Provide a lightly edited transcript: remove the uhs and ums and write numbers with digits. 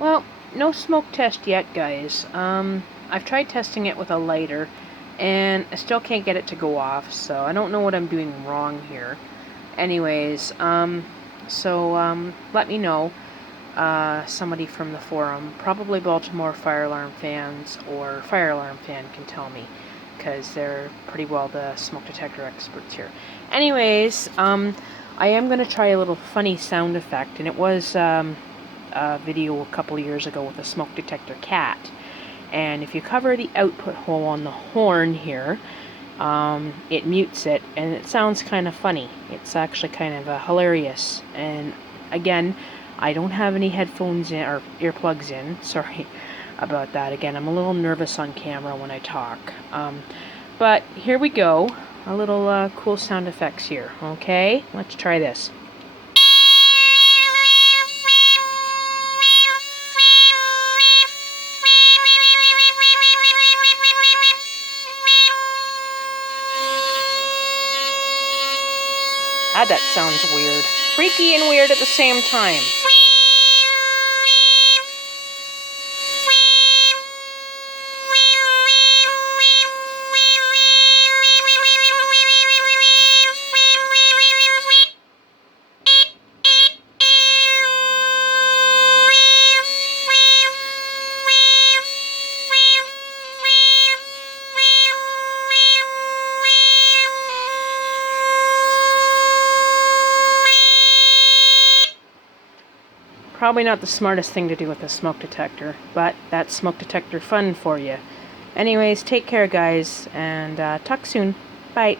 Well, no smoke test yet, guys. I've tried testing it with a lighter, and I still can't get it to go off, so I don't know what I'm doing wrong here. Anyways, let me know. Somebody from the forum, probably Baltimore fire alarm fans or fire alarm fan, can tell me, because they're pretty well the smoke detector experts here. Anyways, I am going to try a little funny sound effect, and it was a video a couple years ago with a smoke detector cat. And if you cover the output hole on the horn here, it mutes it, and it sounds kind of funny. It's actually kind of hilarious. And again, I don't have any headphones in, or earplugs in. Sorry about that. Again, I'm a little nervous on camera when I talk. But here we go. A little cool sound effects here. Okay, let's try this. Ah, that sounds weird. Freaky and weird at the same time. Probably not the smartest thing to do with a smoke detector, but that's smoke detector fun for you. Anyways, take care, guys, and talk soon. Bye.